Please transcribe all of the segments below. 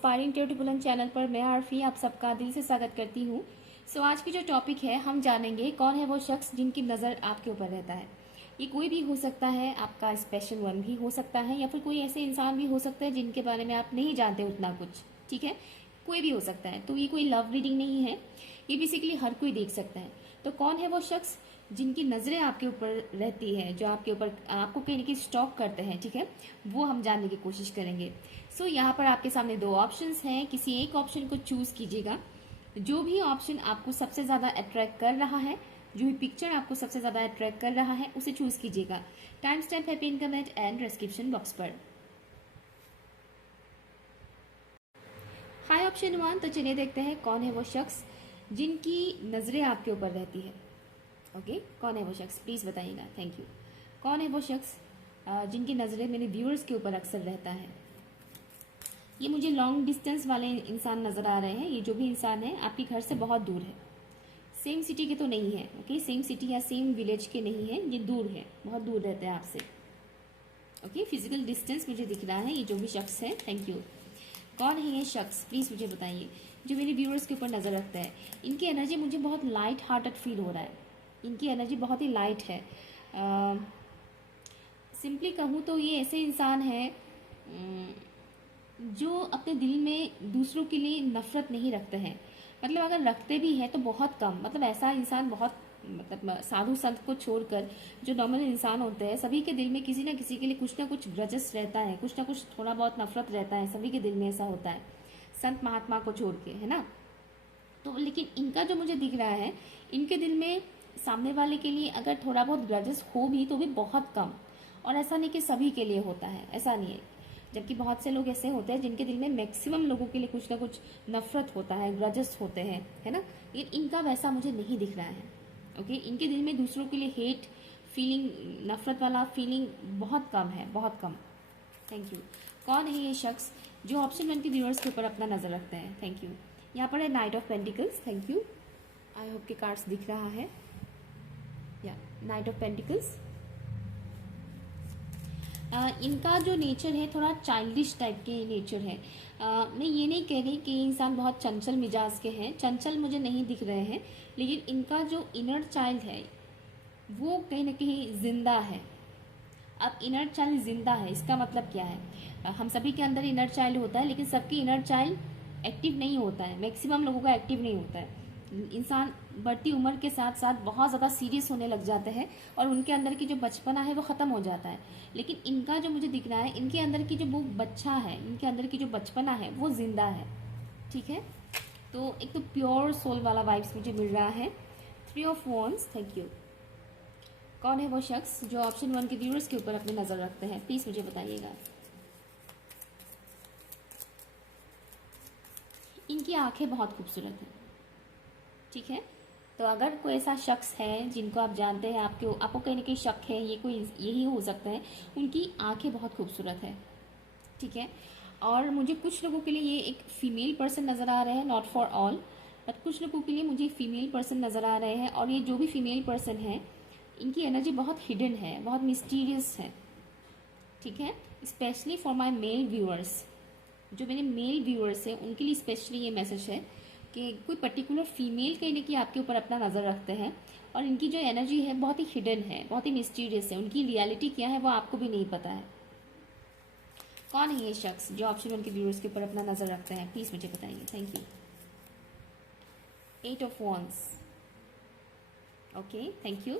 Inspiring टेव to बुलंद channel पर मैं आरफी आप सबका दिल से स्वागत करती हूँ। सो आज की जो टॉपिक है, हम जानेंगे कौन है वो शख्स जिनकी नज़र आपके ऊपर रहता है। ये कोई भी हो सकता है, आपका स्पेशल वन भी हो सकता है, या फिर कोई ऐसे इंसान भी हो सकता है जिनके बारे में आप नहीं जानते उतना कुछ। ठीक है, कोई भी हो सकता है। तो ये कोई लव रीडिंग नहीं है, ये बेसिकली हर कोई देख सकता है। तो कौन है वो शख्स जिनकी नज़रें आपके ऊपर रहती है, जो आपके ऊपर आपको कहीं ना कहीं स्टॉक करते हैं, ठीक है, वो हम जानने की कोशिश करेंगे। सो यहाँ पर आपके सामने दो ऑप्शंस हैं, किसी एक ऑप्शन को चूज कीजिएगा। जो भी ऑप्शन आपको सबसे ज़्यादा अट्रैक्ट कर रहा है, जो भी पिक्चर आपको सबसे ज़्यादा अट्रैक्ट कर रहा है, उसे चूज कीजिएगा। टाइम स्टैम्प है pin comment and description box पर। हाय ऑप्शन वन। तो चलिए देखते हैं कौन है वो शख्स जिनकी नज़रें आपके ऊपर रहती है। ओके, कौन है वो शख्स, प्लीज़ बताइएगा। Thank you. कौन है वो शख्स जिनकी नज़रें मेरे व्यूअर्स के ऊपर अक्सर रहता है। ये मुझे लॉन्ग डिस्टेंस वाले इंसान नज़र आ रहे हैं। ये जो भी इंसान है आपके घर से बहुत दूर है, सेम सिटी के तो नहीं है। ओके, सेम सिटी या सेम विलेज के नहीं है, ये दूर है, बहुत दूर रहते हैं आपसे। ओके, फिजिकल डिस्टेंस मुझे दिख रहा है। ये जो भी शख्स है, थैंक यू। कौन है ये शख्स, प्लीज़ मुझे बताइए, जो मेरे व्यूअर्स के ऊपर नज़र रखता है। इनकी एनर्जी मुझे बहुत लाइट हार्टेड फील हो रहा है। इनकी एनर्जी बहुत ही लाइट है। सिंपली कहूँ तो ये ऐसे इंसान है जो अपने दिल में दूसरों के लिए नफरत नहीं रखते हैं। मतलब अगर रखते भी हैं तो बहुत कम। मतलब ऐसा इंसान बहुत, मतलब साधु संत को छोड़कर जो नॉर्मल इंसान होते हैं, सभी के दिल में किसी ना किसी के लिए कुछ ना कुछ ग्रजेस रहता है, कुछ ना कुछ थोड़ा बहुत नफरत रहता है। सभी के दिल में ऐसा होता है, संत महात्मा को छोड़ के, है ना। तो लेकिन इनका जो मुझे दिख रहा है, इनके दिल में सामने वाले के लिए अगर थोड़ा बहुत ग्रजेस हो भी तो भी बहुत कम। और ऐसा नहीं कि सभी के लिए होता है, ऐसा नहीं है। जबकि बहुत से लोग ऐसे होते हैं जिनके दिल में मैक्सिमम लोगों के लिए कुछ ना कुछ नफरत होता है, ग्रजेस होते हैं, है ना। लेकिन इनका वैसा मुझे नहीं दिख रहा है। ओके, इनके दिल में दूसरों के लिए हेट फीलिंग, नफरत वाला फीलिंग बहुत कम है, बहुत कम। Thank you. कौन है ये शख्स जो ऑप्शन वन के व्यूअर्स के ऊपर अपना नजर रखते हैं। Thank you. यहाँ पर है night of pentacles. Thank you. I hope के कार्ड्स दिख रहा है। या नाइट ऑफ पेंटिकल्स। इनका जो नेचर है थोड़ा चाइल्डिश टाइप के नेचर है। मैं ये नहीं कह रही कि इंसान बहुत चंचल मिजाज के हैं, चंचल मुझे नहीं दिख रहे हैं, लेकिन इनका जो इनर चाइल्ड है वो कहीं ना कहीं जिंदा है। अब इनर चाइल्ड जिंदा है, इसका मतलब क्या है, हम सभी के अंदर इनर चाइल्ड होता है, लेकिन सबकी इनर चाइल्ड एक्टिव नहीं होता है। मैक्सिमम लोगों का एक्टिव नहीं होता है। इंसान बढ़ती उम्र के साथ साथ बहुत ज़्यादा सीरियस होने लग जाते हैं और उनके अंदर की जो बचपना है वो ख़त्म हो जाता है। लेकिन इनका जो मुझे दिख रहा है, इनके अंदर की जो वो बच्चा है, इनके अंदर की जो बचपना है वो जिंदा है। ठीक है, तो एक तो प्योर सोल वाला वाइब्स मुझे मिल रहा है। 3 ऑफ वॉन्ड्स। Thank you. कौन है वो शख्स जो ऑप्शन वन के व्यूअर्स के ऊपर अपनी नज़र रखते हैं, प्लीज़ मुझे बताइएगा। इनकी आंखें बहुत खूबसूरत हैं। ठीक है, तो अगर कोई ऐसा शख्स है जिनको आप जानते हैं, आपको कहीं ना कहीं शक है ये कोई यही हो सकता है, उनकी आंखें बहुत खूबसूरत है। ठीक है, और मुझे कुछ लोगों के लिए ये एक फीमेल पर्सन नज़र आ रहे हैं, नॉट फॉर ऑल, बट कुछ लोगों के लिए मुझे फीमेल पर्सन नज़र आ रहे हैं। और ये जो भी फीमेल पर्सन है, इनकी एनर्जी बहुत हिडन है, बहुत मिस्टीरियस है। ठीक है, specially for my male viewers, जो मेरे मेल व्यूअर्स हैं उनके लिए स्पेशली ये मैसेज है कि कोई पर्टिकुलर फीमेल कहीं ना कहीं आपके ऊपर अपना नज़र रखते हैं, और इनकी जो एनर्जी है बहुत ही हिडन है, बहुत ही मिस्टीरियस है। उनकी रियलिटी क्या है वो आपको भी नहीं पता है। कौन है ये शख्स जो ऑप्शन वन के व्यूअर्स के ऊपर अपना नज़र रखते हैं, प्लीज़ मुझे बताइए। Thank you. 8 of wands. Okay, thank you.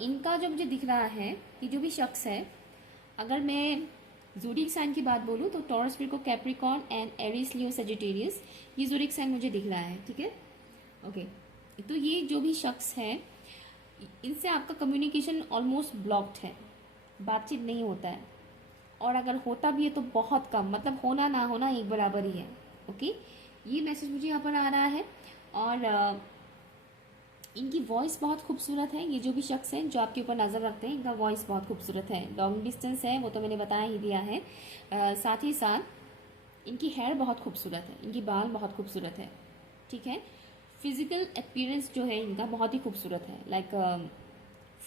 इनका जो मुझे दिख रहा है कि जो भी शख्स है, अगर मैं ज़ोडिक साइन की बात बोलूँ तो taurus, Virgo, Capricorn and Aries, Leo, Sagittarius, ये ज़ोडिक साइन मुझे दिख रहा है। ठीक है, ओके। तो ये जो भी शख्स है, इनसे आपका कम्युनिकेशन ऑलमोस्ट ब्लॉक्ड है, बातचीत नहीं होता है, और अगर होता भी है तो बहुत कम, मतलब होना ना होना एक बराबर ही है। ओके, ये मैसेज मुझे यहाँ पर आ रहा है। और इनकी वॉइस बहुत खूबसूरत है। ये जो भी शख्स हैं जो आपके ऊपर नज़र रखते हैं, इनका वॉइस बहुत खूबसूरत है। लॉन्ग डिस्टेंस है वो तो मैंने बताया ही दिया है। साथ ही साथ इनकी हेयर बहुत खूबसूरत है, इनकी बाल बहुत खूबसूरत है। ठीक है, फिजिकल अपीयरेंस जो है इनका बहुत ही खूबसूरत है, लाइक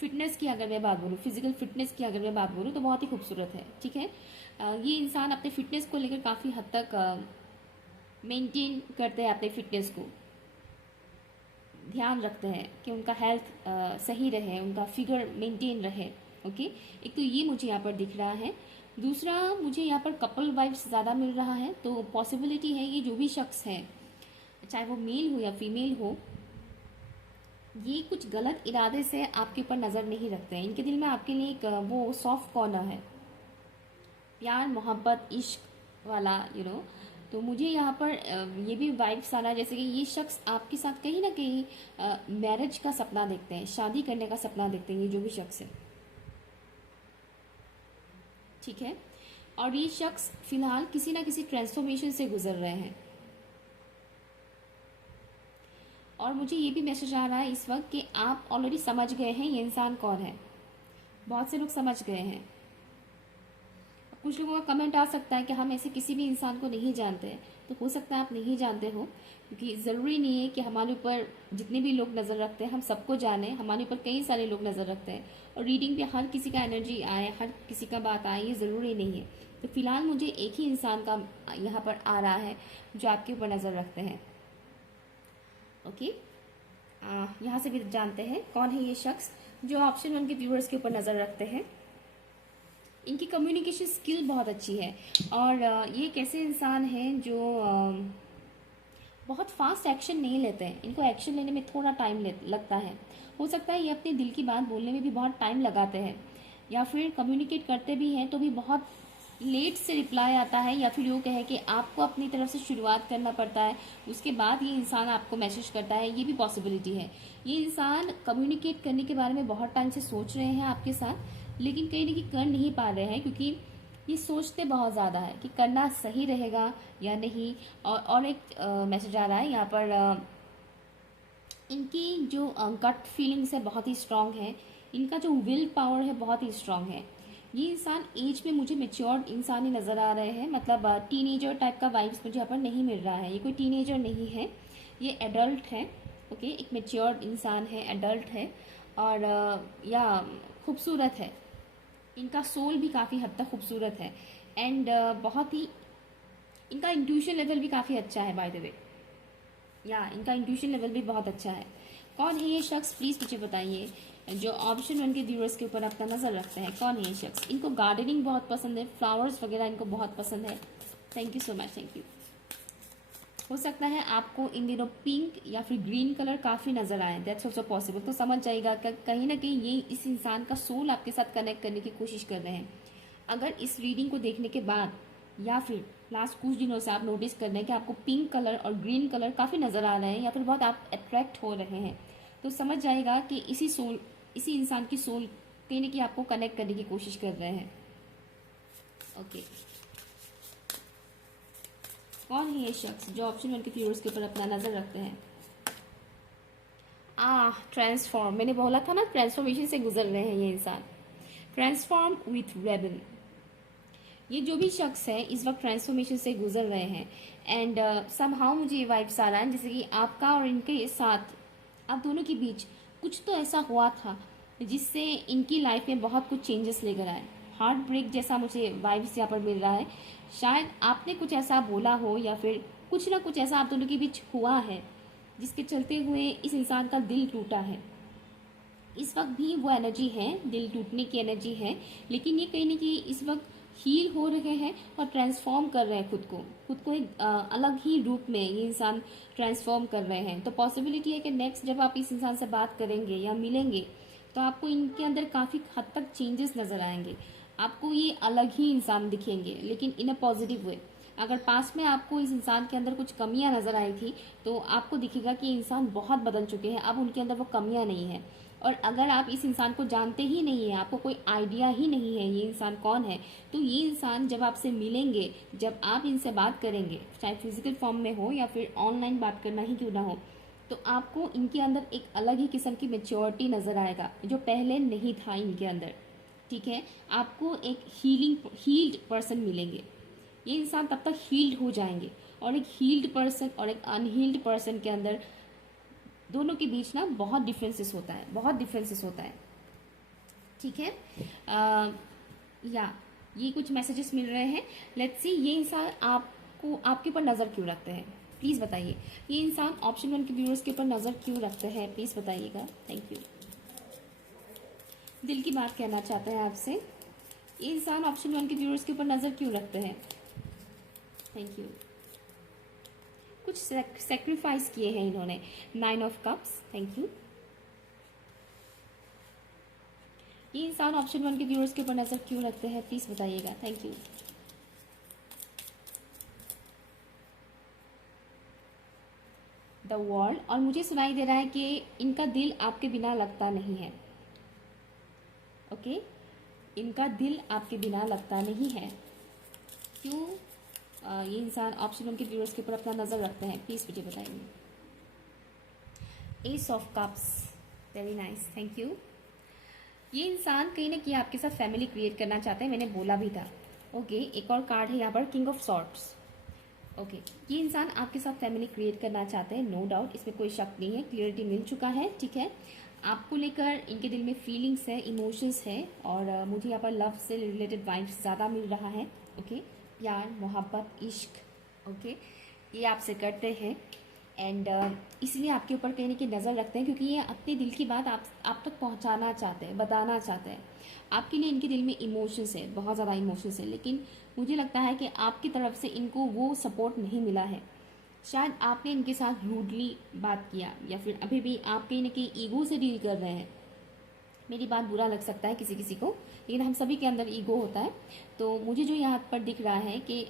फिटनेस की अगर मैं बात बोलूँ, फिजिकल फिटनेस की अगर मैं बात बोलूँ तो बहुत ही खूबसूरत है। ठीक है, ये इंसान अपने फिटनेस को लेकर काफ़ी हद तक मेंटेन करते हैं, अपने फिटनेस को ध्यान रखते हैं कि उनका हेल्थ सही रहे, उनका फिगर मेंटेन रहे। ओके, एक तो ये मुझे यहाँ पर दिख रहा है। दूसरा, मुझे यहाँ पर कपल वाइब्स ज़्यादा मिल रहा है, तो पॉसिबिलिटी है ये जो भी शख्स है, चाहे वो मेल हो या फीमेल हो, ये कुछ गलत इरादे से आपके ऊपर नज़र नहीं रखते हैं। इनके दिल में आपके लिए एक वो सॉफ्ट कॉर्नर है, प्यार मोहब्बत इश्क वाला, तो मुझे यहाँ पर ये भी वाइब्स आ रहा है जैसे कि ये शख्स आपके साथ कहीं ना कहीं मैरिज का सपना देखते हैं, शादी करने का सपना देखते हैं, ये जो भी शख्स है। ठीक है, और ये शख्स फिलहाल किसी ना किसी ट्रांसफॉर्मेशन से गुजर रहे हैं। और मुझे ये भी मैसेज आ रहा है इस वक्त कि आप ऑलरेडी समझ गए हैं ये इंसान कौन है। बहुत से लोग समझ गए हैं। कुछ लोगों का कमेंट आ सकता है कि हम ऐसे किसी भी इंसान को नहीं जानते, तो हो सकता है आप नहीं जानते हो, क्योंकि ज़रूरी नहीं है कि हमारे ऊपर जितने भी लोग नज़र रखते हैं हम सबको जाने। हमारे ऊपर कई सारे लोग नज़र रखते हैं और रीडिंग पे हर किसी का एनर्जी आए, हर किसी का बात आए, ये ज़रूरी नहीं है। तो फिलहाल मुझे एक ही इंसान का यहाँ पर आ रहा है जो आपके ऊपर नज़र रखते हैं। ओके, यहाँ से भी जानते हैं कौन है ये शख्स जो ऑप्शन 1 के व्यूअर्स के ऊपर नज़र रखते हैं। इनकी कम्युनिकेशन स्किल बहुत अच्छी है और ये एक ऐसे इंसान हैं जो बहुत फास्ट एक्शन नहीं लेते हैं। इनको एक्शन लेने में थोड़ा टाइम लगता है। हो सकता है ये अपने दिल की बात बोलने में भी बहुत टाइम लगाते हैं, या फिर कम्युनिकेट करते भी हैं तो भी बहुत लेट से रिप्लाई आता है, या फिर यूँ कहे कि आपको अपनी तरफ से शुरुआत करना पड़ता है, उसके बाद ये इंसान आपको मैसेज करता है। ये भी पॉसिबिलिटी है। ये इंसान कम्युनिकेट करने के बारे में बहुत टाइम से सोच रहे हैं आपके साथ, लेकिन कहीं ना कहीं कर नहीं पा रहे हैं, क्योंकि ये सोचते बहुत ज़्यादा है कि करना सही रहेगा या नहीं। और एक मैसेज आ रहा है यहाँ पर, इनकी जो गट फीलिंग्स है बहुत ही स्ट्रांग है। इनका जो विल पावर है बहुत ही स्ट्रांग है। ये इंसान एज में मुझे मेच्योर्ड इंसान ही नज़र आ रहे हैं, मतलब टीनेजर टाइप का वाइब्स मुझे यहाँ पर नहीं मिल रहा है। ये कोई टीनेजर नहीं है, ये एडल्ट है। ओके, एक मेच्योर्ड इंसान है, एडल्ट है, और या खूबसूरत है। इनका सोल भी काफ़ी हद तक खूबसूरत है, एंड बहुत ही इनका इंट्यूशन लेवल भी काफ़ी अच्छा है, बाय द वे। या इनका इंट्यूशन लेवल भी बहुत अच्छा है। कौन है ये शख्स, प्लीज़ मुझे बताइए, जो ऑप्शन 1 के व्यूअर्स के ऊपर अपना नज़र रखते हैं। कौन है ये शख्स? इनको गार्डनिंग बहुत पसंद है, फ्लावर्स वगैरह इनको बहुत पसंद है। Thank you so much, thank you. हो सकता है आपको इन दिनों पिंक या फिर ग्रीन कलर काफ़ी नज़र आए, दैट्स ऑल्सो पॉसिबल। तो समझ जाइएगा कि कहीं ना कहीं ये इस इंसान का सोल आपके साथ कनेक्ट करने की कोशिश कर रहे हैं। अगर इस रीडिंग को देखने के बाद या फिर लास्ट कुछ दिनों से आप नोटिस कर रहे हैं कि आपको पिंक कलर और ग्रीन कलर काफ़ी नज़र आ रहे हैं, या फिर बहुत आप अट्रैक्ट हो रहे हैं, तो समझ जाएगा कि इसी इंसान की सोल कहीं ना कहीं आपको कनेक्ट करने की कोशिश कर रहे हैं। ओके, कौन है ये शख्स जो ऑप्शन 1 के व्यूअर्स के ऊपर अपना नज़र रखते हैं? ट्रांसफॉर्म, मैंने बोला था ना, ट्रांसफॉर्मेशन से गुजर रहे हैं ये इंसान। ट्रांसफॉर्म विथ रेबन, ये जो भी शख्स है इस वक्त ट्रांसफॉर्मेशन से गुजर रहे हैं, एंड समहाउ मुझे ये वाइब्स आ रहा है जैसे कि आपका और इनके साथ, आप दोनों के बीच कुछ तो ऐसा हुआ था जिससे इनकी लाइफ में बहुत कुछ चेंजेस लेकर आए। हार्ट ब्रेक जैसा मुझे वाइब्स यहाँ पर मिल रहा है। शायद आपने कुछ ऐसा बोला हो, या फिर कुछ ना कुछ ऐसा आप दोनों के बीच हुआ है जिसके चलते हुए इस इंसान का दिल टूटा है। इस वक्त भी वो एनर्जी है, दिल टूटने की एनर्जी है, लेकिन ये कहीं ना कहीं इस वक्त हील हो रहे हैं और ट्रांसफॉर्म कर रहे हैं खुद को एक अलग ही रूप में ये इंसान ट्रांसफॉर्म कर रहे हैं। तो पॉसिबिलिटी है कि नेक्स्ट जब आप इस इंसान से बात करेंगे या मिलेंगे तो आपको इनके अंदर काफ़ी हद तक चेंजेस नज़र आएंगे। आपको ये अलग ही इंसान दिखेंगे, लेकिन इन अ पॉजिटिव वे। अगर पास में आपको इस इंसान के अंदर कुछ कमियां नज़र आई थी, तो आपको दिखेगा कि इंसान बहुत बदल चुके हैं, अब उनके अंदर वो कमियां नहीं है। और अगर आप इस इंसान को जानते ही नहीं है, आपको कोई आइडिया ही नहीं है ये इंसान कौन है, तो ये इंसान जब आपसे मिलेंगे, जब आप इनसे बात करेंगे, चाहे फिजिकल फॉर्म में हो या फिर ऑनलाइन बात करना ही क्यों ना हो, तो आपको इनके अंदर एक अलग ही किस्म की मेच्योरिटी नज़र आएगा जो पहले नहीं था इनके अंदर। ठीक है, आपको एक हील्ड पर्सन मिलेंगे। ये इंसान तब तक हील्ड हो जाएंगे, और एक हील्ड पर्सन और एक अनहील्ड पर्सन के अंदर दोनों के बीच ना बहुत डिफरेंसेस होता है, बहुत डिफरेंसेस होता है। ठीक है। या ये कुछ मैसेजेस मिल रहे हैं। लेट्स सी ये इंसान आपको आपके ऊपर नज़र क्यों रखते हैं, प्लीज़ बताइए। ये इंसान ऑप्शन 1 के व्यूअर्स के ऊपर नज़र क्यों रखते हैं, प्लीज़ बताइएगा। Thank you. दिल की बात कहना चाहते हैं आपसे। ये इंसान ऑप्शन 1 के व्यूअर्स के ऊपर नज़र क्यों रखते हैं। Thank you. कुछ सेक्रीफाइस किए हैं इन्होंने। 9 ऑफ कप्स, थैंक यू। ये इंसान ऑप्शन 1 के व्यूअर्स के ऊपर नज़र क्यों रखते हैं, प्लीज़ बताइएगा। Thank you. द वर्ल्ड, और मुझे सुनाई दे रहा है कि इनका दिल आपके बिना लगता नहीं है। ओके, इनका दिल आपके बिना लगता नहीं है। क्यों ये इंसान ऑप्शन 1 के व्यूअर्स के ऊपर अपना नज़र रखते हैं, प्लीज़ मुझे बताइए। S of cups, very nice, thank you. ये इंसान कहीं ना कहीं आपके साथ फैमिली क्रिएट करना चाहते हैं, मैंने बोला भी था। ओके, एक और कार्ड है यहाँ पर, किंग ऑफ सॉर्ड्स। ओके, ये इंसान आपके साथ फैमिली क्रिएट करना चाहते हैं, नो डाउट, इसमें कोई शक नहीं है, क्लियरिटी मिल चुका है। ठीक है, आपको लेकर इनके दिल में फीलिंग्स है, इमोशंस है, और मुझे यहाँ पर लव से रिलेटेड वाइब्स ज़्यादा मिल रहा है। ओके, प्यार, मोहब्बत, इश्क, ओके, ये आपसे करते हैं। एंड इसलिए आपके ऊपर कहीं ना कहीं नज़र रखते हैं, क्योंकि ये अपने दिल की बात आप तक पहुंचाना चाहते हैं, बताना चाहते हैं। आपके लिए इनके दिल में इमोशंस है, बहुत ज़्यादा इमोशंस है, लेकिन मुझे लगता है कि आपकी तरफ से इनको वो सपोर्ट नहीं मिला है। शायद आपने इनके साथ रूडली बात किया, या फिर अभी भी आप कहीं ना कहीं ईगो से डील कर रहे हैं। मेरी बात बुरा लग सकता है किसी किसी को, लेकिन हम सभी के अंदर ईगो होता है। तो मुझे जो यहाँ पर दिख रहा है कि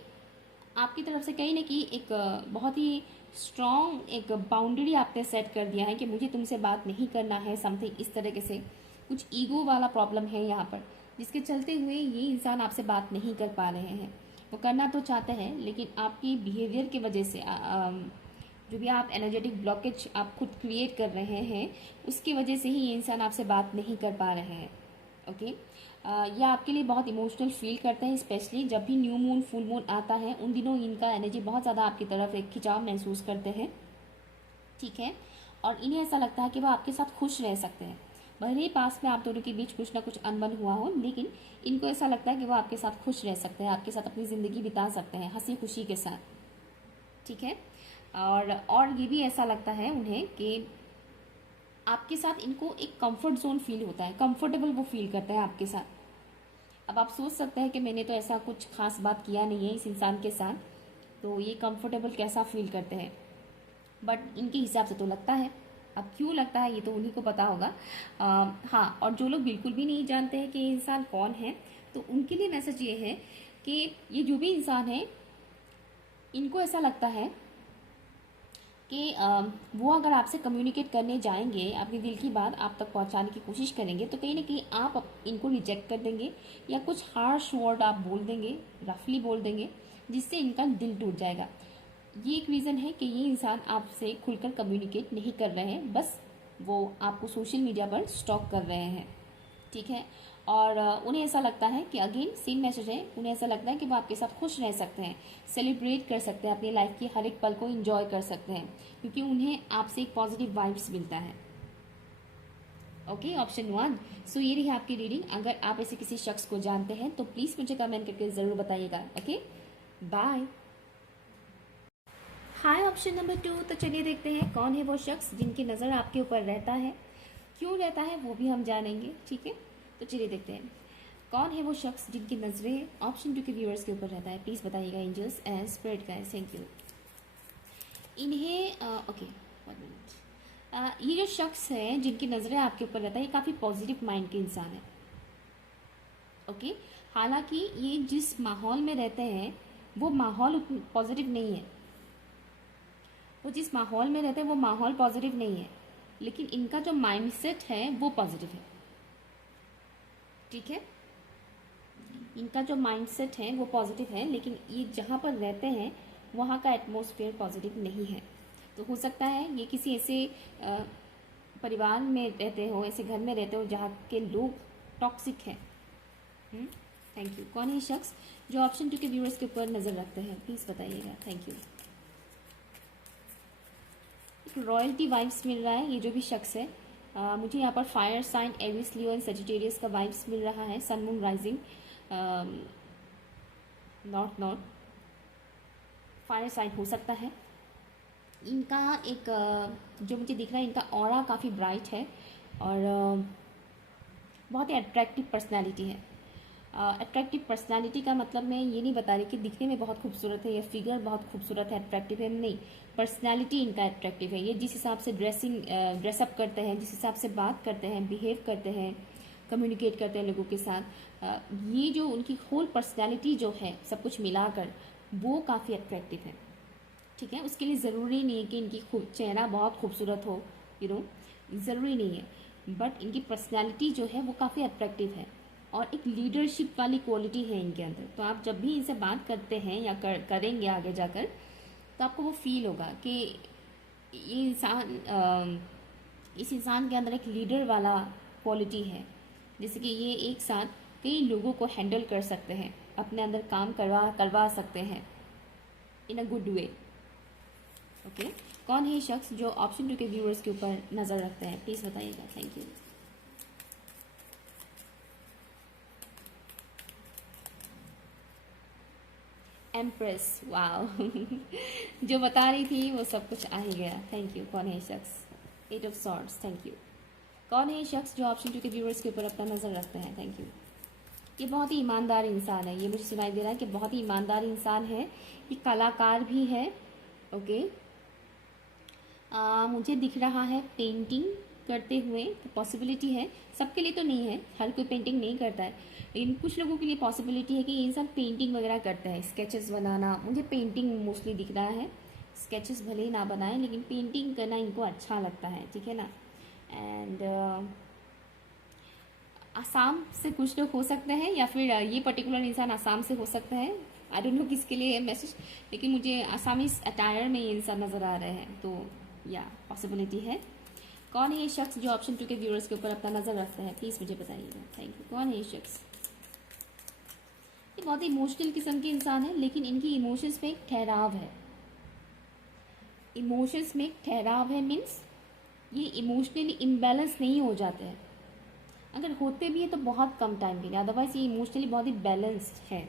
आपकी तरफ से कहीं ना कहीं एक बहुत ही स्ट्रॉन्ग एक बाउंड्री आपने सेट कर दिया है कि मुझे तुमसे बात नहीं करना है, समथिंग इस तरीके से। कुछ ईगो वाला प्रॉब्लम है यहाँ पर, जिसके चलते हुए ये इंसान आपसे बात नहीं कर पा रहे हैं। वो करना तो चाहते हैं, लेकिन आपकी बिहेवियर की वजह से जो भी आप एनर्जेटिक ब्लॉकेज आप खुद क्रिएट कर रहे हैं, उसकी वजह से ही ये इंसान आपसे बात नहीं कर पा रहे हैं। ओके, ये आपके लिए बहुत इमोशनल फील करते हैं, स्पेशली जब भी न्यू मून, फुल मून आता है, उन दिनों इनका एनर्जी बहुत ज़्यादा आपकी तरफ एक खिंचाव महसूस करते हैं। ठीक है, और इन्हें ऐसा लगता है कि वो आपके साथ खुश रह सकते हैं, भले ही पास में आप दोनों के बीच कुछ ना कुछ अनबन हुआ हो, लेकिन इनको ऐसा लगता है कि वो आपके साथ खुश रह सकते हैं, आपके साथ अपनी ज़िंदगी बिता सकते हैं हंसी खुशी के साथ। ठीक है, और ये भी ऐसा लगता है उन्हें कि आपके साथ इनको एक कंफर्ट जोन फील होता है, कंफर्टेबल वो फील करते हैं आपके साथ। अब आप सोच सकते हैं कि मैंने तो ऐसा कुछ खास बात किया नहीं है इस इंसान के साथ, तो ये कंफर्टेबल कैसा फील करते हैं, बट इनके हिसाब से तो लगता है। अब क्यों लगता है ये तो उन्हीं को पता होगा। हाँ, और जो लोग बिल्कुल भी नहीं जानते हैं कि ये इंसान कौन है, तो उनके लिए मैसेज ये है कि ये जो भी इंसान है, इनको ऐसा लगता है कि वो अगर आपसे कम्युनिकेट करने जाएंगे, अपने दिल की बात आप तक पहुंचाने की कोशिश करेंगे, तो कहीं ना कहीं आप इनको रिजेक्ट कर देंगे, या कुछ हार्श वर्ड आप बोल देंगे, रफली बोल देंगे, जिससे इनका दिल टूट जाएगा। ये एक रीज़न है कि ये इंसान आपसे खुलकर कम्युनिकेट नहीं कर रहे हैं, बस वो आपको सोशल मीडिया पर स्टॉक कर रहे हैं। ठीक है, और उन्हें ऐसा लगता है कि अगेन सेम मैसेज है, उन्हें ऐसा लगता है कि वो आपके साथ खुश रह सकते हैं, सेलिब्रेट कर सकते हैं, अपनी लाइफ की हर एक पल को एंजॉय कर सकते हैं, क्योंकि उन्हें आपसे एक पॉजिटिव वाइब्स मिलता है। Okay, option 1। सो ये रही आपकी रीडिंग। अगर आप ऐसे किसी शख्स को जानते हैं तो प्लीज़ मुझे कमेंट करके ज़रूर बताइएगा। Okay, bye. Hi, option number 2। तो चलिए देखते हैं कौन है वो शख्स जिनकी नज़र आपके ऊपर रहता है, क्यों रहता है वो भी हम जानेंगे। ठीक है, तो चलिए देखते हैं कौन है वो शख्स जिनकी नज़रें ऑप्शन 2 के व्यूअर्स के ऊपर रहता है, प्लीज़ बताइएगा angels and spirit guys, thank you. इन्हें ओके, 1 मिनट। ये जो शख्स है जिनकी नज़रें आपके ऊपर रहता है, ये काफ़ी पॉजिटिव माइंड के इंसान है। ओके, हालांकि ये जिस माहौल में रहते हैं वो माहौल पॉजिटिव नहीं है, वो जिस माहौल में रहते हैं वो माहौल पॉजिटिव नहीं है, लेकिन इनका जो माइंडसेट है वो पॉजिटिव है। ठीक है, इनका जो माइंडसेट है वो पॉजिटिव है, लेकिन ये जहाँ पर रहते हैं वहाँ का एटमॉस्फेयर पॉजिटिव नहीं है। तो हो सकता है ये किसी ऐसे परिवार में रहते हो, ऐसे घर में रहते हो जहाँ के लोग टॉक्सिक हैं। Thank you. कौन है ये शख्स जो ऑप्शन 2 के व्यूअर्स के ऊपर नज़र रखते हैं, प्लीज़ बताइएगा। Thank you. रॉयल्टी वाइब्स मिल रहा है, ये जो भी शख्स है मुझे यहाँ पर fire sign Aries Leo and Sagittarius का वाइब्स मिल रहा है। Sun moon rising north fire sign हो सकता है। इनका एक जो मुझे दिख रहा है, इनका ऑरा काफ़ी ब्राइट है और बहुत ही अट्रैक्टिव पर्सनालिटी है। अट्रैक्टिव पर्सनालिटी का मतलब मैं ये नहीं बता रही कि दिखने में बहुत खूबसूरत है या फिगर बहुत खूबसूरत है, अट्रैक्टिव है, नहीं। पर्सनालिटी इनका अट्रैक्टिव है। ये जिस हिसाब से ड्रेसअप करते हैं, जिस हिसाब से बात करते हैं, बिहेव करते हैं, कम्युनिकेट करते हैं लोगों के साथ, ये जो उनकी होल पर्सनालिटी जो है सब कुछ मिलाकर, वो काफ़ी अट्रैक्टिव है। ठीक है, उसके लिए ज़रूरी नहीं है कि इनकी चेहरा बहुत खूबसूरत हो, ज़रूरी नहीं है, बट इनकी पर्सनालिटी जो है वो काफ़ी अट्रैक्टिव है और एक लीडरशिप वाली क्वालिटी है इनके अंदर। तो आप जब भी इनसे बात करते हैं या करेंगे आगे जाकर, तो आपको वो फील होगा कि ये इंसान इस इंसान के अंदर एक लीडर वाला क्वालिटी है, जैसे कि ये एक साथ कई लोगों को हैंडल कर सकते हैं, अपने अंदर काम करवा सकते हैं इन अ गुड वे। ओके, कौन है ये शख्स जो ऑप्शन 2 के व्यूअर्स के ऊपर नज़र रखते हैं, प्लीज़ बताइएगा। Thank you. एम्प्रेस, वाओ जो बता रही थी वो सब कुछ आ ही गया। Thank you. कौन है ये शख्स? 8 ऑफ सॉर्ड्स, थैंक यू। कौन है ये शख्स जो ऑप्शन 2 के व्यूअर्स के ऊपर अपना नज़र रखते हैं? Thank you. ये बहुत ही ईमानदार इंसान है। ये मुझे सुनाई दे रहा है कि बहुत ही ईमानदार इंसान है। ये कलाकार भी है। ओके, मुझे दिख रहा है पेंटिंग करते हुए, तो पॉसिबिलिटी है। सबके लिए तो नहीं है, हर कोई पेंटिंग नहीं करता है, लेकिन कुछ लोगों के लिए पॉसिबिलिटी है कि ये इंसान पेंटिंग वगैरह करता है, स्केचेस बनाना। मुझे पेंटिंग मोस्टली दिख रहा है। स्केचेस भले ही ना बनाए, लेकिन पेंटिंग करना इनको अच्छा लगता है, ठीक है ना। एंड आसाम से कुछ लोग हो सकते हैं, या फिर ये पर्टिकुलर इंसान आसाम से हो सकता है। आई डोंट नो किसके लिए है मैसेज, लेकिन मुझे आसामीज अटायर में ये इंसान नज़र आ रहे हैं, तो या पॉसिबिलिटी है। कौन है ये शख्स जो ऑप्शन 2 के व्यूअर्स के ऊपर अपना नज़र रखता है? प्लीज़ मुझे बताइएगा। Thank you. कौन है ये शख्स? ये बहुत इमोशनल किस्म के इंसान है, लेकिन इनकी इमोशंस में एक ठहराव है। इमोशंस में एक ठहराव है मीन्स ये इमोशनली इम्बैलेंस नहीं हो जाते हैं। अगर होते भी है तो बहुत कम टाइम के लिए, अदरवाइज ये इमोशनली बहुत ही बैलेंस्ड है।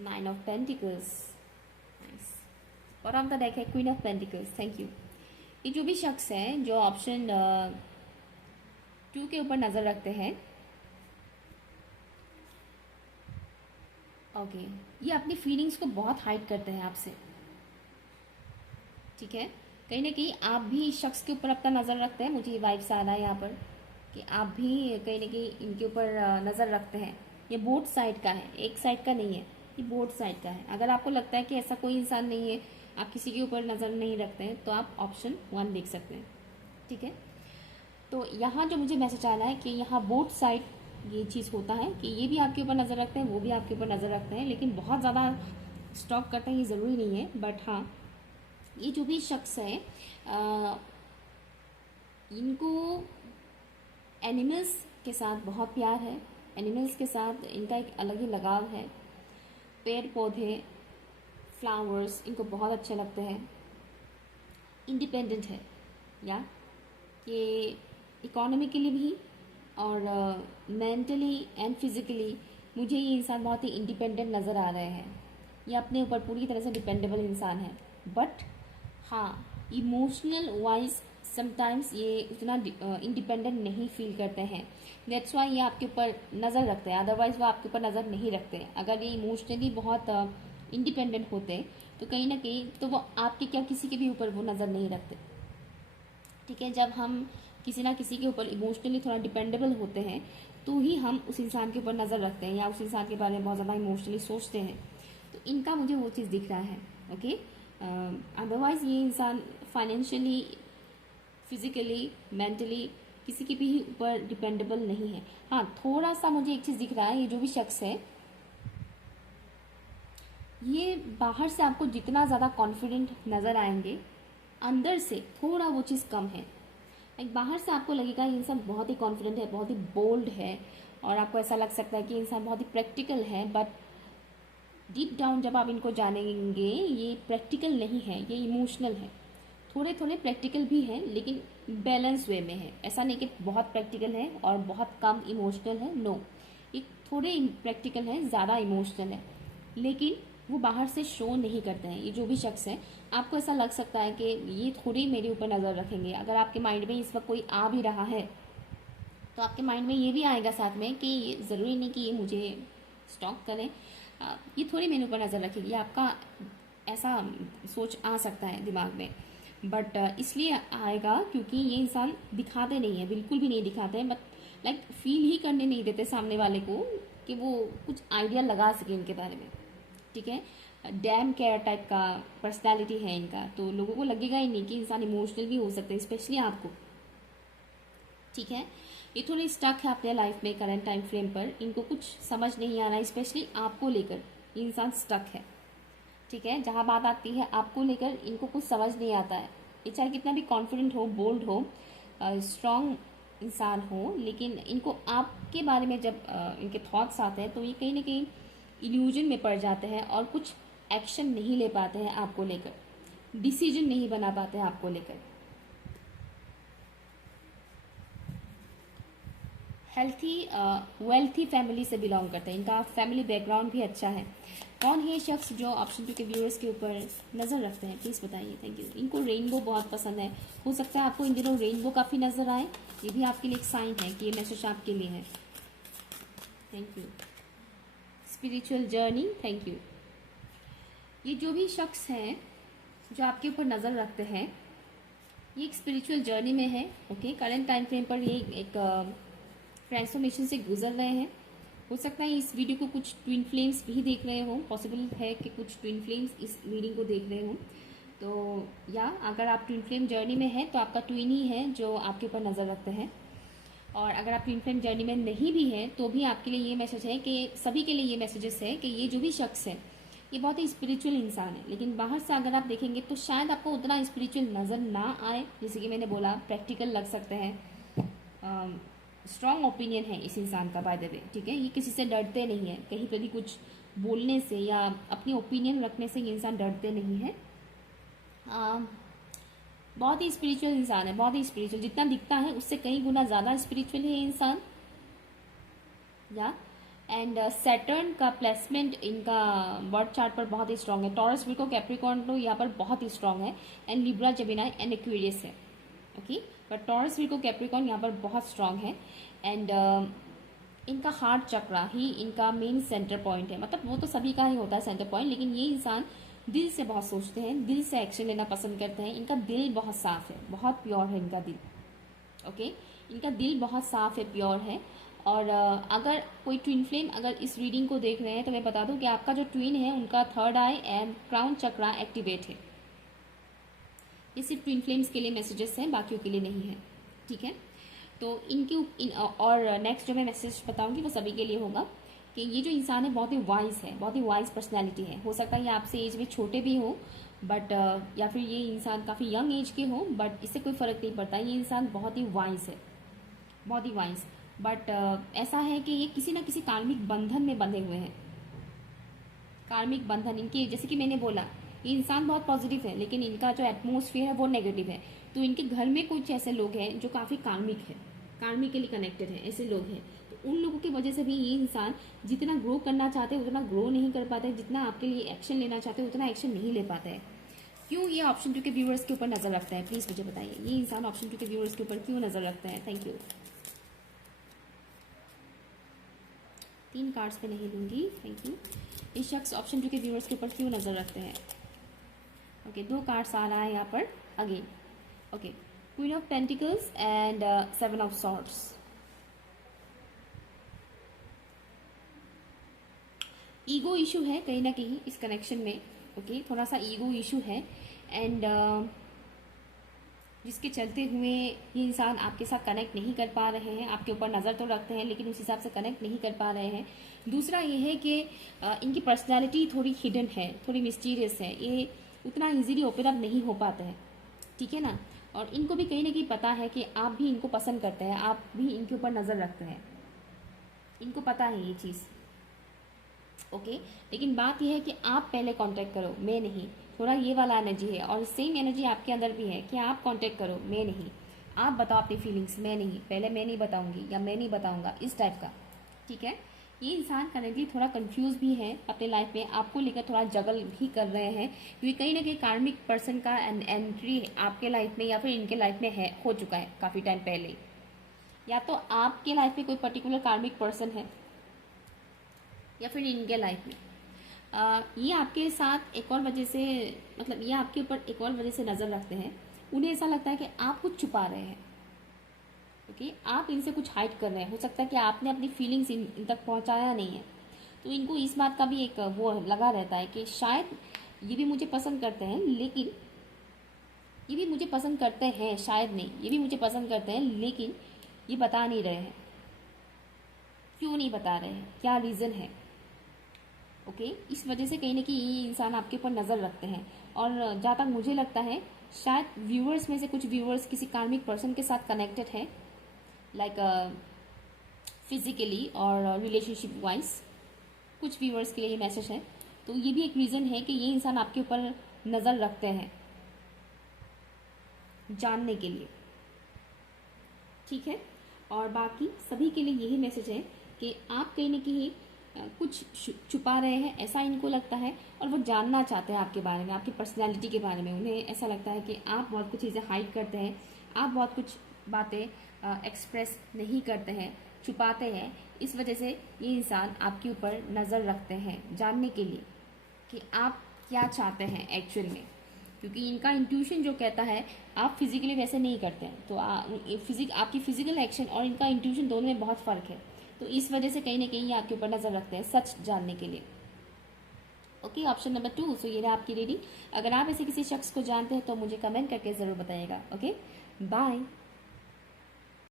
9 ऑफ पेंटिकल्स, नाइस। और ऑफ द डेक है queen of pentacles, thank you. ये जो भी शख्स है जो ऑप्शन 2 के ऊपर नज़र रखते हैं, ओके, ये अपनी फीलिंग्स को बहुत हाइड करते हैं आपसे, ठीक है। कहीं ना कहीं आप भी इस शख्स के ऊपर अपना नज़र रखते हैं। मुझे ये वाइब्स आ रहा है यहाँ पर कि आप भी कहीं ना कहीं इनके ऊपर नज़र रखते हैं। ये बोथ साइड का है, एक साइड का नहीं है, ये बोथ साइड का है। अगर आपको लगता है कि ऐसा कोई इंसान नहीं है, आप किसी के ऊपर नज़र नहीं रखते हैं, तो आप ऑप्शन 1 देख सकते हैं, ठीक है। तो यहाँ जो मुझे मैसेज आ रहा है कि यहाँ बोथ साइड ये चीज़ होता है कि ये भी आपके ऊपर नज़र रखते हैं, वो भी आपके ऊपर नज़र रखते हैं, लेकिन बहुत ज़्यादा स्टॉक करते हैं ये ज़रूरी नहीं है। बट हाँ, ये जो भी शख्स है इनको एनिमल्स के साथ बहुत प्यार है। एनिमल्स के साथ इनका एक अलग ही लगाव है। पेड़ पौधे, फ्लावर्स इनको बहुत अच्छे लगते हैं। इंडिपेंडेंट है, या ये इकोनॉमिकली भी और मेंटली एंड फिज़िकली मुझे ये इंसान बहुत ही इंडिपेंडेंट नज़र आ रहे हैं। ये अपने ऊपर पूरी तरह से डिपेंडेबल इंसान है। बट हाँ, इमोशनल वाइज समटाइम्स ये उतना इंडिपेंडेंट नहीं फील करते हैं। दैट्स वाई ये आपके ऊपर नज़र रखते हैं, अदरवाइज़ वो आपके ऊपर नज़र नहीं रखते। अगर ये इमोशनली बहुत इंडिपेंडेंट होते तो कहीं ना कहीं तो वो आपके क्या किसी के भी ऊपर वो नज़र नहीं रखते, ठीक है। जब हम किसी ना किसी के ऊपर इमोशनली थोड़ा डिपेंडेबल होते हैं तो ही हम उस इंसान के ऊपर नज़र रखते हैं या उस इंसान के बारे में बहुत ज़्यादा इमोशनली सोचते हैं। तो इनका मुझे वो चीज़ दिख रहा है, ओके। अदरवाइज़ ये इंसान फाइनेंशियली, फिज़िकली, मेंटली किसी के भी ऊपर डिपेंडेबल नहीं है। हाँ, थोड़ा सा मुझे एक चीज़ दिख रहा है, ये जो भी शख्स है ये बाहर से आपको जितना ज़्यादा कॉन्फिडेंट नज़र आएंगे, अंदर से थोड़ा वो चीज़ कम है। एक बाहर से आपको लगेगा ये इंसान बहुत ही कॉन्फिडेंट है, बहुत ही बोल्ड है, और आपको ऐसा लग सकता है कि इंसान बहुत ही प्रैक्टिकल है। बट डीप डाउन जब आप इनको जानेंगे, ये प्रैक्टिकल नहीं है, ये इमोशनल है। थोड़े थोड़े प्रैक्टिकल भी हैं लेकिन बैलेंस वे में है। ऐसा नहीं कि बहुत प्रैक्टिकल है और बहुत कम इमोशनल है, नो। एक थोड़े प्रैक्टिकल हैं, ज़्यादा इमोशनल है, लेकिन वो बाहर से शो नहीं करते हैं। ये जो भी शख्स है, आपको ऐसा लग सकता है कि ये थोड़ी मेरे ऊपर नज़र रखेंगे। अगर आपके माइंड में इस वक्त कोई आ भी रहा है तो आपके माइंड में ये भी आएगा साथ में कि ये ज़रूरी नहीं कि ये मुझे स्टॉक करें, ये थोड़ी मेरे ऊपर नज़र रखेगी। आपका ऐसा सोच आ सकता है दिमाग में, बट इसलिए आएगा क्योंकि ये इंसान दिखाते नहीं है, बिल्कुल भी नहीं दिखाते हैं, बट लाइक फील ही करने नहीं देते सामने वाले को कि वो कुछ आइडिया लगा सके इनके बारे में। ठीक है, डैम केयर टाइप का पर्सनालिटी है इनका, तो लोगों को लगेगा ही नहीं कि इंसान इमोशनल भी हो सकते हैं, स्पेशली आपको। ठीक है, ये थोड़े स्टक है अपने लाइफ में करंट टाइम फ्रेम पर, इनको कुछ समझ नहीं आ रहा है, स्पेशली आपको लेकर ये इंसान स्टक है। ठीक है, जहाँ बात आती है आपको लेकर, इनको कुछ समझ नहीं आता है। ये चाहे कितना भी कॉन्फिडेंट हो, बोल्ड हो, स्ट्रांग इंसान हो, लेकिन इनको आपके बारे में जब इनके थॉट्स आते हैं तो ये कहीं ना कहीं इल्यूजन में पड़ जाते हैं और कुछ एक्शन नहीं ले पाते हैं आपको लेकर, डिसीजन नहीं बना पाते हैं आपको लेकर। हेल्थी वेल्थी फैमिली से बिलोंग करते हैं, इनका फैमिली बैकग्राउंड भी अच्छा है। कौन है ये शख्स जो ऑप्शन 2 के व्यूअर्स के ऊपर नज़र रखते हैं, प्लीज़ बताइए। Thank you. इनको रेनबो बहुत पसंद है, हो सकता है आपको इन दिनों रेनबो काफ़ी नज़र आए, ये भी आपके लिए एक साइन है कि ये मैसेज आपके लिए है। Thank you. Spiritual journey, thank you. ये जो भी शख्स हैं जो आपके ऊपर नज़र रखते हैं, ये एक स्पिरिचुअल जर्नी में है। ओके, करंट टाइम फ्रेम पर ये एक ट्रांसफॉर्मेशन से गुजर रहे हैं। हो सकता है इस वीडियो को कुछ ट्विन फ्लेम्स भी देख रहे हो, पॉसिबल है कि कुछ ट्विन फ्लेम्स इस रीडिंग को देख रहे हो। तो या अगर आप ट्विन फ्लेम जर्नी में हैं तो आपका ट्विन ही है जो आपके ऊपर नज़र रखते हैं, और अगर आप ट्विन फ्लेम जर्नी में नहीं भी हैं तो भी आपके लिए ये मैसेज है कि सभी के लिए ये मैसेजेस है कि ये जो भी शख्स है ये बहुत ही स्पिरिचुअल इंसान है, लेकिन बाहर से अगर आप देखेंगे तो शायद आपको उतना स्पिरिचुअल नज़र ना आए। जैसे कि मैंने बोला, प्रैक्टिकल लग सकते हैं, स्ट्रॉन्ग ओपिनियन है इस इंसान का बाय द वे। ठीक है, ये किसी से डरते नहीं है, कहीं पर भी कुछ बोलने से या अपनी ओपिनियन रखने से ये इंसान डरते नहीं है। बहुत ही स्पिरिचुअल इंसान है, बहुत ही स्पिरिचुअल, जितना दिखता है उससे कई गुना ज़्यादा स्पिरिचुअल है ये इंसान। या एंड सैटर्न का प्लेसमेंट इनका बर्थ चार्ट पर बहुत ही स्ट्रांग है। टॉरस, विर्गो, कैप्रिकॉर्न तो यहाँ पर बहुत ही स्ट्रांग है, and Libra, Gemini and Aquarius है। Okay, but Taurus, Virgo, Capricorn यहाँ पर बहुत स्ट्रांग है, एंड इनका हार्ट चक्रा ही इनका मेन सेंटर पॉइंट है। मतलब वो तो सभी का ही होता है सेंटर पॉइंट, लेकिन ये इंसान दिल से बहुत सोचते हैं, दिल से एक्शन लेना पसंद करते हैं। इनका दिल बहुत साफ है, बहुत प्योर है इनका दिल। ओके, इनका दिल बहुत साफ है, प्योर है। और अगर कोई ट्विन फ्लेम अगर इस रीडिंग को देख रहे हैं तो मैं बता दूं कि आपका जो ट्विन है उनका third I and crown chakra activate है। ये सिर्फ ट्विन फ्लेम्स के लिए मैसेजेस हैं, बाकियों के लिए नहीं है। ठीक है, तो और नेक्स्ट जो मैं मैसेज बताऊंगी वो सभी के लिए होगा कि ये जो इंसान है बहुत ही वाइज है, बहुत ही वाइज पर्सनैलिटी है। हो सकता है ये आपसे एज में छोटे भी हो, बट या फिर ये इंसान काफ़ी यंग एज के हो, बट इससे कोई फ़र्क नहीं पड़ता। ये इंसान बहुत ही वाइज है, बहुत ही वाइज। बट ऐसा है कि ये किसी ना किसी कार्मिक बंधन में बंधे हुए हैं। कार्मिक बंधन इनके, जैसे कि मैंने बोला, ये इंसान बहुत पॉजिटिव है लेकिन इनका जो एटमोसफियर है वो नेगेटिव है। तो इनके घर में कुछ ऐसे लोग हैं जो काफ़ी कार्मिक है, कार्मिकली कनेक्टेड है, ऐसे लोग हैं। तो उन लोगों की वजह से भी ये इंसान जितना ग्रो करना चाहते हैं उतना ग्रो नहीं कर पाते, जितना आपके लिए एक्शन लेना चाहते हैं उतना एक्शन नहीं ले पाते हैं। क्यों ये ऑप्शन 2 के व्यूअर्स के ऊपर नज़र रखता है, प्लीज़ मुझे बताइए। ये इंसान ऑप्शन 2 के व्यूअर्स के ऊपर क्यों नज़र रखता है? Thank you. 3 कार्ड्स पे नहीं लूँगी, थैंक यू। इस शख्स ऑप्शन 2 के व्यूअर्स के ऊपर क्यों नज़र रखते हैं? ओके, 2 कार्ड्स आ रहा है यहाँ पर again. Okay, queen of pentacles and 7 of swords. Ego issue है कहीं ना कहीं इस कनेक्शन में। ओके, थोड़ा सा ईगो इशू है, एंड जिसके चलते हुए ये इंसान आपके साथ कनेक्ट नहीं कर पा रहे हैं। आपके ऊपर नज़र तो रखते हैं लेकिन उस हिसाब से कनेक्ट नहीं कर पा रहे हैं। दूसरा ये है कि इनकी पर्सनैलिटी थोड़ी हिडन है, थोड़ी मिस्टीरियस है, ये उतना इजीली ओपन अप नहीं हो पाते हैं। ठीक है ना, और इनको भी कहीं ना कहीं पता है कि आप भी इनको पसंद करते हैं, आप भी इनके ऊपर नज़र रखते हैं, इनको पता है ये चीज़। ओके, लेकिन बात यह है कि आप पहले कांटेक्ट करो, मैं नहीं। थोड़ा ये वाला एनर्जी है, और सेम एनर्जी आपके अंदर भी है कि आप कांटेक्ट करो, मैं नहीं, आप बताओ अपनी फीलिंग्स, मैं नहीं, पहले मैं नहीं बताऊंगी या मैं नहीं बताऊंगा, इस टाइप का। ठीक है, ये इंसान करेंटली थोड़ा कंफ्यूज भी है अपने लाइफ में, आपको लेकर थोड़ा जगल भी कर रहे हैं, क्योंकि कहीं ना कहीं कार्मिक पर्सन का एंट्री आपके लाइफ में या फिर इनके लाइफ में है, हो चुका है काफ़ी टाइम पहले। या तो आपके लाइफ में कोई पर्टिकुलर कार्मिक पर्सन है या फिर इनके लाइफ में ये आपके साथ एक और वजह से, मतलब ये आपके ऊपर एक और वजह से नज़र रखते हैं। उन्हें ऐसा लगता है कि आप कुछ छुपा रहे हैं, क्योंकि आप इनसे कुछ हाइड कर रहे हैं। हो सकता है कि आपने अपनी फीलिंग्स इन तक पहुंचाया नहीं है, तो इनको इस बात का भी एक वो लगा रहता है कि शायद ये भी मुझे पसंद करते हैं, लेकिन ये भी मुझे पसंद करते हैं, शायद नहीं, ये भी मुझे पसंद करते हैं लेकिन ये बता नहीं रहे हैं। क्यों नहीं बता रहे हैं, क्या रीज़न है? ओके, इस वजह से कहीं ना कहीं ये इंसान आपके ऊपर नज़र रखते हैं। और जहाँ तक मुझे लगता है, शायद व्यूअर्स में से कुछ व्यूअर्स किसी कार्मिक पर्सन के साथ कनेक्टेड है, लाइक फिजिकली और रिलेशनशिप वाइज। कुछ व्यूअर्स के लिए ये मैसेज है, तो ये भी एक रीज़न है कि ये इंसान आपके ऊपर नज़र रखते हैं जानने के लिए। ठीक है, और बाकी सभी के लिए यही मैसेज है कि आप कहीं ना कहीं कुछ छुपा रहे हैं, ऐसा इनको लगता है, और वो जानना चाहते हैं आपके बारे में, आपकी पर्सनैलिटी के बारे में। उन्हें ऐसा लगता है कि आप बहुत कुछ चीज़ें हाइड करते हैं, आप बहुत कुछ बातें एक्सप्रेस नहीं करते हैं, छुपाते हैं। इस वजह से ये इंसान आपके ऊपर नज़र रखते हैं जानने के लिए कि आप क्या चाहते हैं एक्चुअल में, क्योंकि इनका इंट्यूशन जो कहता है आप फिजिकली वैसे नहीं करते हैं, तो आपकी फिजिकल एक्शन और इनका इंट्यूशन दोनों में बहुत फ़र्क है। तो इस वजह से कहीं ना कहीं ये आपके ऊपर नज़र रखते हैं सच जानने के लिए। Okay, option number 2। सो ये रहा आपकी रीडिंग। अगर आप ऐसे किसी शख्स को जानते हैं तो मुझे कमेंट करके ज़रूर बताइएगा। Okay, bye.